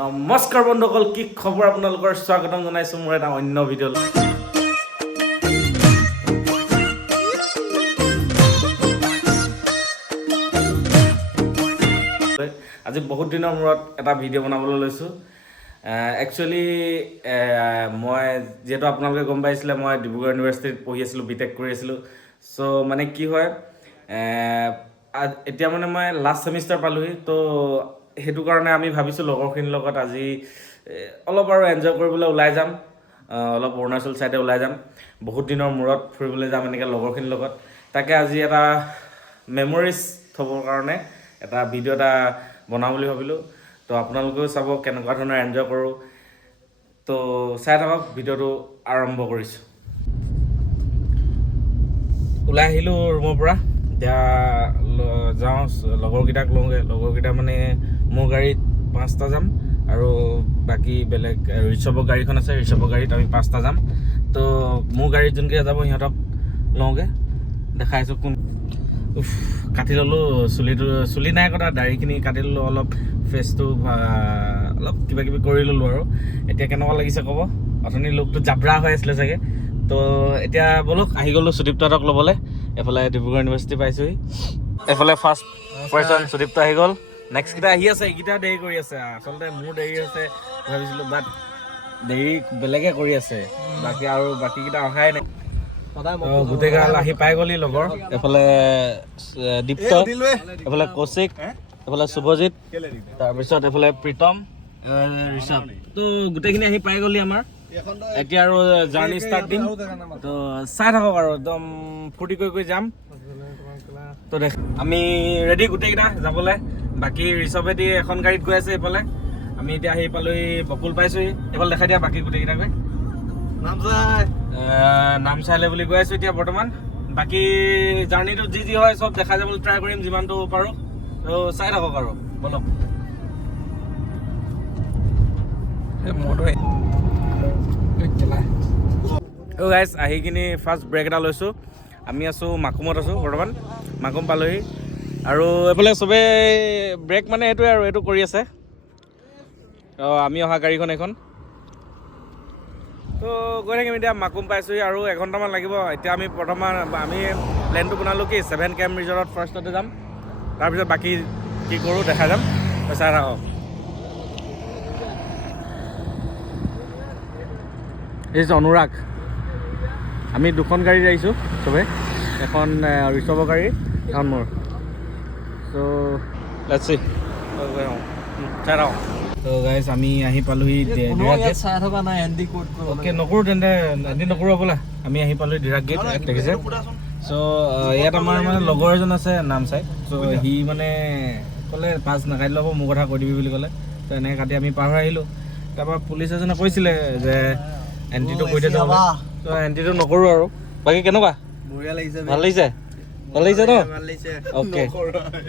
নমস্কাৰ বন্ধুসকল, কি খবৰ? আপোনালোকৰ স্বাগতম জনাইছোঁ মোৰ এটা অন্য ভিডিঅ'লৈ। আজি বহুত দিনৰ মূৰত এটা ভিডিঅ' বনাবলৈ লৈছোঁ। একচুৱেলি মই যিহেতু আপোনালোকে গম পাইছিলে মই ডিব্ৰুগড় ইউনিভাৰ্চিটিত পঢ়ি আছিলোঁ, বিটেক কৰি আছিলোঁ। চ' মানে কি হয়, এতিয়া মানে মই লাষ্ট ছেমিষ্টাৰ পালোহি, তো সেইটো কাৰণে আমি ভাবিছোঁ লগৰখিনিৰ লগত আজি অলপ আৰু এনজয় কৰিবলৈ ওলাই যাম, অলপ অৰুণাচল ছাইডে ওলাই যাম। বহুত দিনৰ মূৰত ফুৰিবলৈ যাম এনেকৈ লগৰখিনিৰ লগত। তাকে আজি এটা মেমৰিজ থ'বৰ কাৰণে এটা ভিডিঅ' এটা বনাওঁ বুলি ভাবিলোঁ। তো আপোনালোকেও চাব কেনেকুৱা ধৰণৰ এনজয় কৰোঁ। তো চাই থাকক, ভিডিঅ'টো আৰম্ভ কৰিছোঁ। ওলাই আহিলোঁ ৰুমৰ পৰা, এতিয়া যাওঁ লগৰকেইটাক লওঁগৈ। লগৰকেইটা মানে মোৰ গাড়ীত 5টা যাম আৰু বাকী বেলেগ ঋষভৰ গাড়ীখন আছে, ঋষভৰ গাড়ীত আমি 5টা যাম। তো মোৰ গাড়ীত যোনকেইটা যাব সিহঁতক লওঁগৈ, দেখাইছোঁ কোন। কাটি ল'লোঁ চুলি নাই কটা, দাড়িখিনি কাটি ল'লোঁ, অলপ ফেচটো অলপ কিবা কিবি কৰি ল'লোঁ আৰু। এতিয়া কেনেকুৱা লাগিছে ক'ব। অথনি লুকটো জাব্ৰা হৈ আছিলে চাগে। তো এতিয়া ব'লক, আহি গ'লোঁ সুদীপ্তহঁতক ল'বলৈ। এফালে ডিব্ৰুগড় ইউনিভাৰ্চিটি পাইছোঁহি, এফালে ফাৰ্ষ্ট পাৰ্চন সুদীপ্ত আহি গ'ল। নেক্সট কেইটা আহি আছে, এইকেইটা দেৰি কৰি আছে। আচলতে মোৰ দেৰি হৈছে ভাবিছিলোঁ, বাট দেৰি বেলেগে কৰি আছে। বাকীকেইটা অহাই নাই। গোটেইগাল আহি পাই গ'লি লগৰ। এফালে দীপ্ত, এফালে কৌশিক, এফালে শুভজিত, তাৰপিছত এফালে প্ৰীতম, ঋষভ। তো গোটেইখিনি আহি পাই গ'লি আমাৰ। এতিয়া আৰু জাৰ্ণি ষ্টাৰ্ট দিম। তো চাই থাকক আৰু একদম ফূৰ্তি কৰি যাম। তো দেখ, আমি ৰেডি গোটেইকেইটা যাবলৈ। বাকী ঋষভেদি এখন গাড়ীত গৈ আছে এইফালে। আমি এতিয়া আহি পালোহি, বকুল পাইছোঁহি। এইফালে দেখাই দিয়া বাকী গোটেইকেইটাকৈ। নামচাইলে বুলি গৈ আছোঁ এতিয়া বৰ্তমান। বাকী জাৰ্ণিটো যি হয় চব দেখাই যাবলৈ ট্ৰাই কৰিম যিমানটো পাৰোঁ। তো চাই থাকক আৰু বলক। গাইজ, আহি কিনি ফাৰ্ষ্ট ব্ৰেক এটা লৈছোঁ। আমি আছোঁ মাকুমত আছোঁ বৰ্তমান, মাকুম পালোহি। আৰু এইফালে চবেই ব্ৰেক মানে সেইটোৱে আৰু এইটো কৰি আছে। আমি অহা গাড়ীখন এইখন। তো গৈ থাকিম এতিয়া, মাকুম পাইছোঁহি আৰু এঘণ্টামান লাগিব। এতিয়া আমি প্লেনটো বনালোঁ কি 7 কেম্প ৰিজৰ্টত ফাৰ্ষ্টতে যাম, তাৰপিছত বাকী কি কৰোঁ দেখা যাম। চাই থাকক। এই যে অনুৰাগ, আমি দুখন গাড়ীত আহিছোঁ চবেই। এখন ঋষভৰ গাড়ী, এখন মোৰ। চ' লেটছ চি, চাই থাকক। তো গাইজ, আমি আহি পালোহি অ'কে, নকৰোঁ তেন্তে, এদিন নকৰোঁ বোলা। আমি আহি পালোহি ডিৰাগ গেট, দেখিছে। চ' ইয়াত আমাৰ মানে লগৰ এজন আছে নামচাই। চ' সি মানে ক'লে পাছ নাকাটি ল'ব, মোৰ কথা কৈ দিবি বুলি ক'লে। তো এনেকৈ কাটি আমি পাৰ হৈ আহিলোঁ। তাৰপৰা পুলিচ এজনে কৈছিলে যে এণ্ট্ৰিটো কৰি দিয়ক। তো এণ্ট্ৰিটো নকৰোঁ আৰু। বাকী কেনেকুৱা? বঢ়িয়া লাগিছে, ভাল লাগিছে, ভাল লাগিছে ন? অ'কে,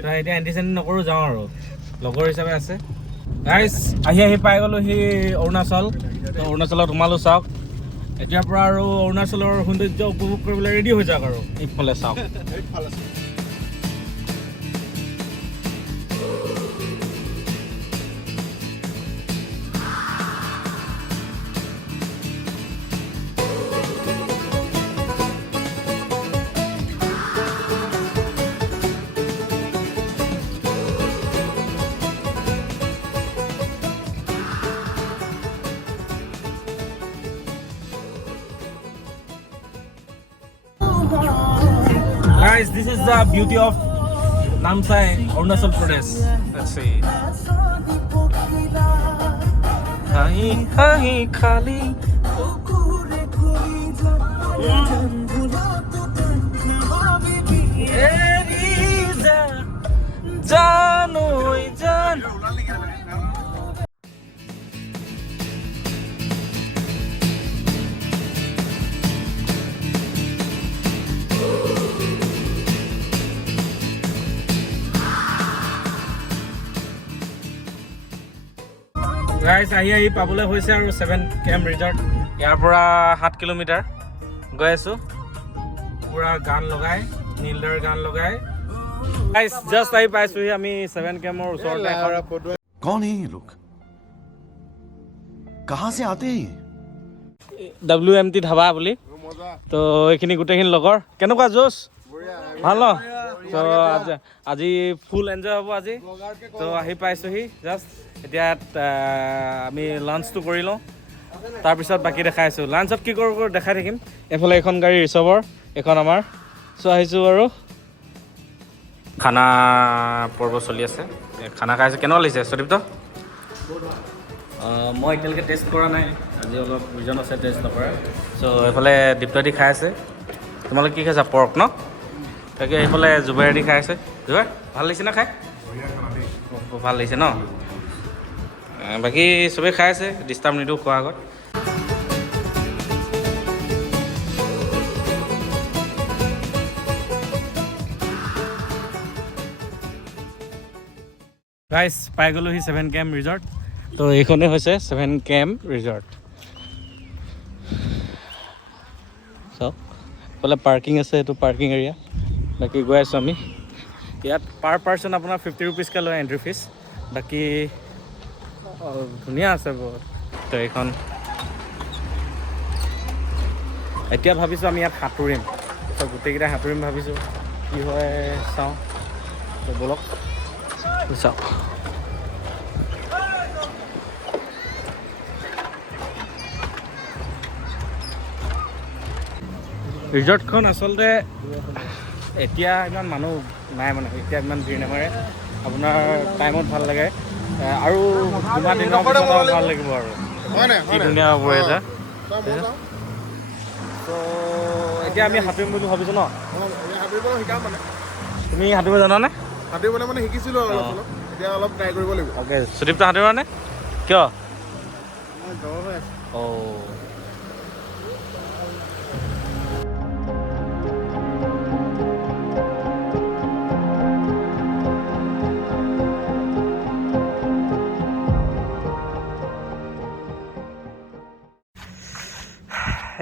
তো এতিয়া এণ্ট্ৰি চেণ্ট্ৰি নকৰোঁ, যাওঁ আৰু লগৰ হিচাপে আছে। গাইজ, আহি পাই গ'লোঁ সি অৰুণাচল। তো অৰুণাচলত সোমালোঁ, চাওক। এতিয়াৰ পৰা আৰু অৰুণাচলৰ সৌন্দৰ্য উপভোগ কৰিবলৈ ৰেডি হৈ যাওক আৰু। এইফালে চাওক। Guys, this is the beauty of Namsai, Arunachal Pradesh. Let's see. Hai khali. Janoi jan. Guys, আহি পাবলৈ হৈছে আৰু 7 কেম্প ৰিজৰ্ট। ইয়াৰ পৰা 7 কিলোমিটাৰ গৈ আছোঁ, পূৰা গান লগাই, নীলদাৰ গান লগাই। গাইজ, জাষ্ট আহি পাইছোঁহি আমি 7 কেম্পৰ ওচৰতে। कौन है ये लोग? कहाँ से आते हैं WMT ধাবা বুলি তো এইখিনি গোটেইখিনি লগৰ কেনেকুৱা জোচ ভাল ন তো আজি ফুল এনজয় হ'ব আজি তো আহি পাইছোহি জাষ্ট এতিয়া আমি লাঞ্চটো কৰি লওঁ তাৰপিছত বাকী দেখাই আছোঁ লাঞ্চত কি কৰোঁ দেখাই থাকিম এইফালে এখন গাড়ী ৰিচৰ্ভৰ এখন আমাৰ চ' আহিছোঁ আৰু খানা পৰ্ব চলি আছে খানা খাই আছে কেনেকুৱা লাগিছে সদীপ্ত মই এতিয়ালৈকে টেষ্ট কৰা নাই আজি অলপ ৰিজন আছে টেষ্ট নকৰা চ' এইফালে দীপ্তদি খাই আছে তোমালোকে কি খাইছা পৰ্ক ন তাকে সেইফালে জুবাইৰেদি খাই আছে জুবাইৰ ভাল লাগিছে না খাই ভাল লাগিছে ন বাকী চবেই খাই আছে ডিষ্টাৰ্ব নিদিওঁ খোৱাৰ আগত গাইজ পাই গ'লোহি 7 কেম্প ৰিজৰ্ট তো এইখনেই হৈছে 7 কেম্প ৰিজৰ্ট চাওক এইফালে পাৰ্কিং আছে এইটো পাৰ্কিং এৰিয়া বাকী গৈ আছোঁ আমি ইয়াত পাৰ পাৰ্চন আপোনাৰ 50 ৰুপিজকৈ লয় এণ্ট্ৰি ফিজ বাকী ধুনীয়া আছে বহুত তো এইখন এতিয়া ভাবিছোঁ আমি ইয়াত সাঁতুৰিম তো গোটেইকেইটা সাঁতুৰিম ভাবিছোঁ কি হয় চাওঁ তো ব'লক চাওক ৰিজৰ্টখন আচলতে এতিয়া ইমান মানুহ নাই মানে এতিয়া ইমান ভিৰ নামাৰে আপোনাৰ টাইমত ভাল লাগে আৰু কিমান দিনৰ পিছত ভাল লাগিব আৰু কি ধুনীয়া হ'ব এটা ত' এতিয়া আমি সাঁতুৰিম বুলি ভাবিছোঁ ন তুমি সাঁতুৰিব জানানে সাঁতুৰিবলৈ মানে শিকিছিলোঁ অলপ অলপ এতিয়া অলপ ট্ৰাই কৰিব লাগিব অ'কে সুদীপ্ত সাঁতুৰিবানে কিয় মই জ্বৰ হৈ আছোঁ অ'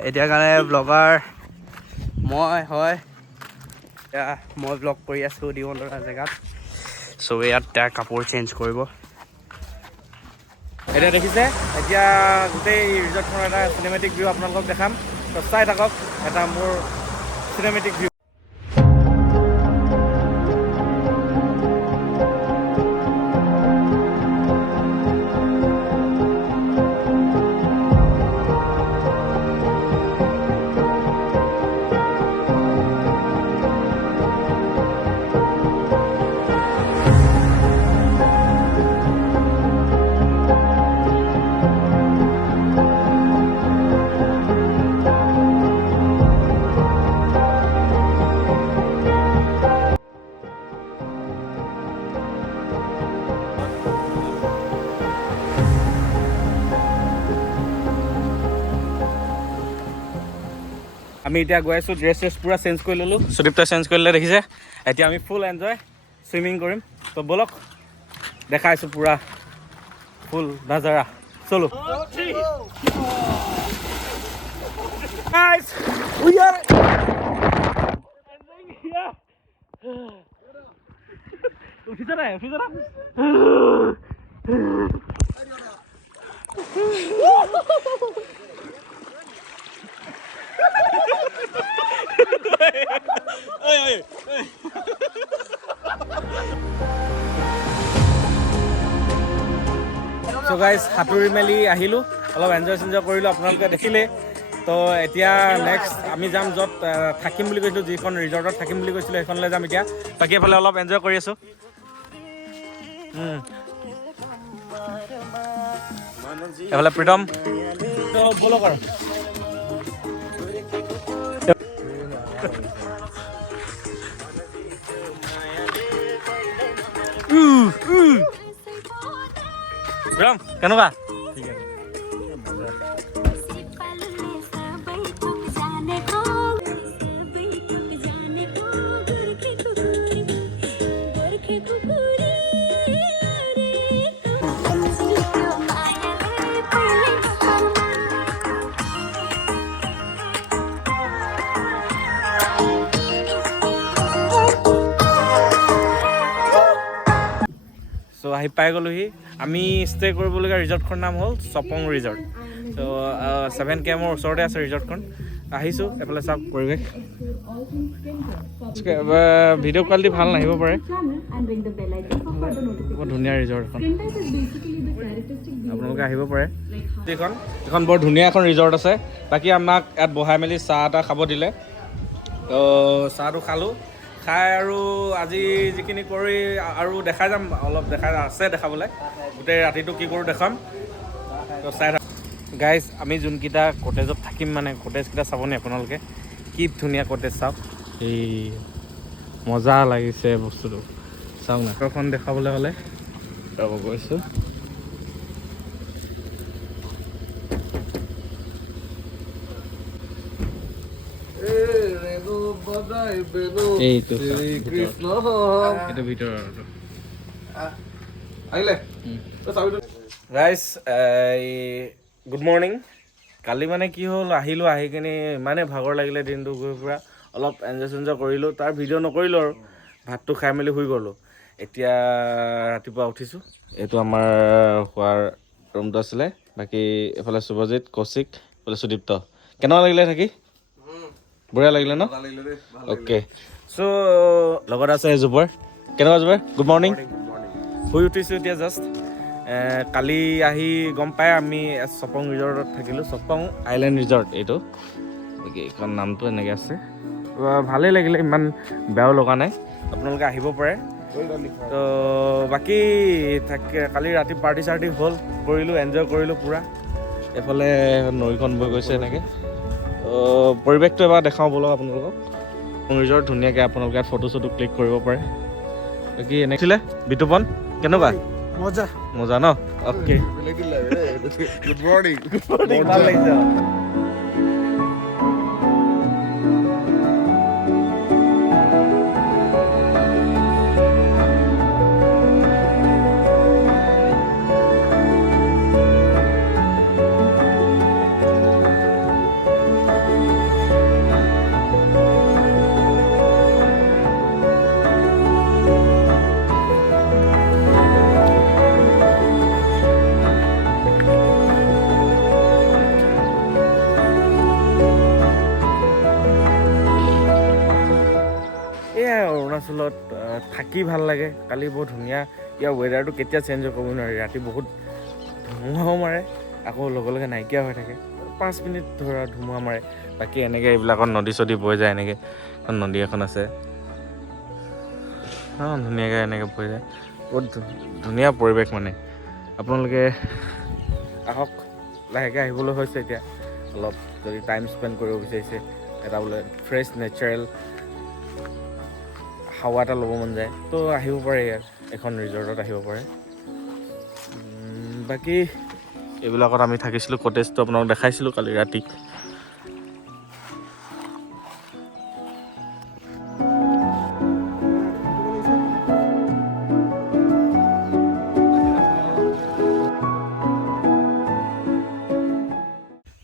এতিয়া কাৰণে ব্লগাৰ মই হয় এতিয়া মই ব্লগ কৰি আছোঁ দিগন্তৰা জেগাত চবেই ইয়াত এতিয়া কাপোৰ চেঞ্জ কৰিব এতিয়া দেখিছে এতিয়া গোটেই ৰিজৰ্টখনৰ এটা চিনেমেটিক ভিউ আপোনালোকক দেখাম তো চাই থাকক এটা মোৰ চিনেমেটিক ভিউ আমি এতিয়া গৈ আছোঁ ড্ৰেছ চেছ পূৰা চেঞ্জ কৰি ল'লোঁ সুদীপ্ত চেঞ্জ কৰিলে দেখিছে এতিয়া আমি ফুল এনজয় চুইমিং কৰিম তো ব'লক দেখাইছোঁ পূৰা ফুল নাজাৰা চলো উঠিছে নাই উঠিছে না চ' গাইজ সাঁতুৰি মেলি আহিলোঁ অলপ এনজয় চেনজয় কৰিলোঁ আপোনালোকে দেখিলে তো এতিয়া নেক্সট আমি যাম য'ত থাকিম বুলি কৈছিলোঁ যিখন ৰিজৰ্টত থাকিম বুলি কৈছিলোঁ সেইখনলৈ যাম এতিয়া বাকী এফালে অলপ এনজয় কৰি আছোঁ এফালে প্ৰীতম ব'লক আৰু প্ৰীতম কেনেকুৱা আহি পাই গ'লোহি আমি ষ্টে কৰিবলগীয়া ৰিজৰ্টখনৰ নাম হ'ল চপং ৰিজৰ্ট তো 7 KM ওচৰতে আছে ৰিজৰ্টখন আহিছোঁ এফালে চাওক পৰিৱেশ ভিডিঅ' কোৱালিটি ভাল নাহিব পাৰে বৰ ধুনীয়া ৰিজৰ্ট এখন আপোনালোকে আহিব পাৰে এইখন বৰ ধুনীয়া এখন ৰিজৰ্ট আছে বাকী আমাক ইয়াত বহাই মেলি চাহ এটা খাব দিলে তো চাহটো খালোঁ খাই আৰু আজি যিখিনি কৰি আৰু দেখাই যাম অলপ দেখাবলৈ গোটেই ৰাতিটো কি কৰোঁ দেখাম তো চাই থাক গাইজ আমি যোনকেইটা কটেজত থাকিম মানে কটেজকেইটা চাবনি আপোনালোকে কি ধুনীয়া কটেজ চাওক এই মজা লাগিছে বস্তুটো চাওক না এখন দেখাবলৈ হ'লে ৰ'ব গৈছোঁ এইটো এইটো ভিতৰত আহিলে গাইজ গুড মৰ্ণিং কালি মানে কি হ'ল আহিলোঁ আহি কিনি ইমানেই ভাগৰ লাগিলে দিনটো গৈ ফুৰা অলপ এনজয় চেনজয় কৰিলোঁ তাৰ ভিডিঅ' নকৰিলোঁ আৰু ভাতটো খাই মেলি শুই গ'লোঁ এতিয়া ৰাতিপুৱা উঠিছোঁ এইটো আমাৰ খোৱাৰ ৰুমটো আছিলে বাকী এইফালে শুভজিত কৌশিক এইফালে সুদীপ্ত কেনেকুৱা লাগিলে থাকি বঢ়িয়া লাগিলে ন অ'কে চ' লগত আছে জুবৰ কেনেকুৱা জুবৰ গুড মৰ্ণিং শুই উঠিছোঁ এতিয়া জাষ্ট কালি আহি গম পাই আমি চপং ৰিজৰ্টত থাকিলোঁ চপং আইলেণ্ড ৰিজৰ্ট এইটো এইখন নামটো এনেকৈ আছে ভালেই লাগিলে ইমান বেয়াও লগা নাই আপোনালোকে আহিব পাৰে তো বাকী কালি ৰাতি পাৰ্টি চাৰ্টি হ'ল কৰিলোঁ এনজয় কৰিলোঁ পূৰা এইফালে নৈখন বৈ গৈছে এনেকৈ পৰিৱেশটো এবাৰ দেখাওঁ ব'লক আপোনালোকক ৰিজৰ্ট ধুনীয়াকৈ আপোনালোকে ইয়াত ফটো চটো ক্লিক কৰিব পাৰে বাকী এনেকৈ আছিলে বিতুপন কেনেকুৱা মজা মজা ন অ'কে গুড মৰ্ণিং ভাল লাগিছে অৰুণাচলত থাকি ভাল লাগে কালি বহুত ধুনীয়া ইয়াৰ ৱেডাৰটো কেতিয়া চেঞ্জ কৰিব নোৱাৰি ৰাতি বহুত ধুমুহাও মাৰে আকৌ লগে লগে নাইকিয়া হৈ থাকে 5 মিনিট ধৰা ধুমুহা মাৰে বাকী এনেকৈ এইবিলাকত নদী চদী বৈ যায় এনেকৈ এখন নদী এখন আছে ধুনীয়াকৈ এনেকৈ বৈ যায় বহুত ধুনীয়া পৰিৱেশ মানে আপোনালোকে আহক লাহেকৈ আহিবলৈ হৈছে এতিয়া অলপ যদি টাইম স্পেণ্ড কৰিব বিচাৰিছে এটা বোলে ফ্ৰেছ নেচাৰেল হাৱা এটা ল'ব মন যায় তো আহিব পাৰে ইয়াত এখন ৰিজৰ্টত আহিব পাৰে বাকী এইবিলাকত আমি থাকিছিলোঁ কটেজটো আপোনাক দেখাইছিলোঁ কালি ৰাতি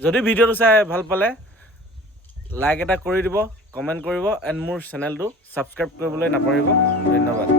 যদি ভিডিঅ'টো চাই ভাল পালে লাইক এটা কৰি দিব কমেণ্ট কৰিব এণ্ড মোৰ চেনেলটো ছাবস্ক্ৰাইব কৰিবলৈ নাপাহৰিব ধন্যবাদ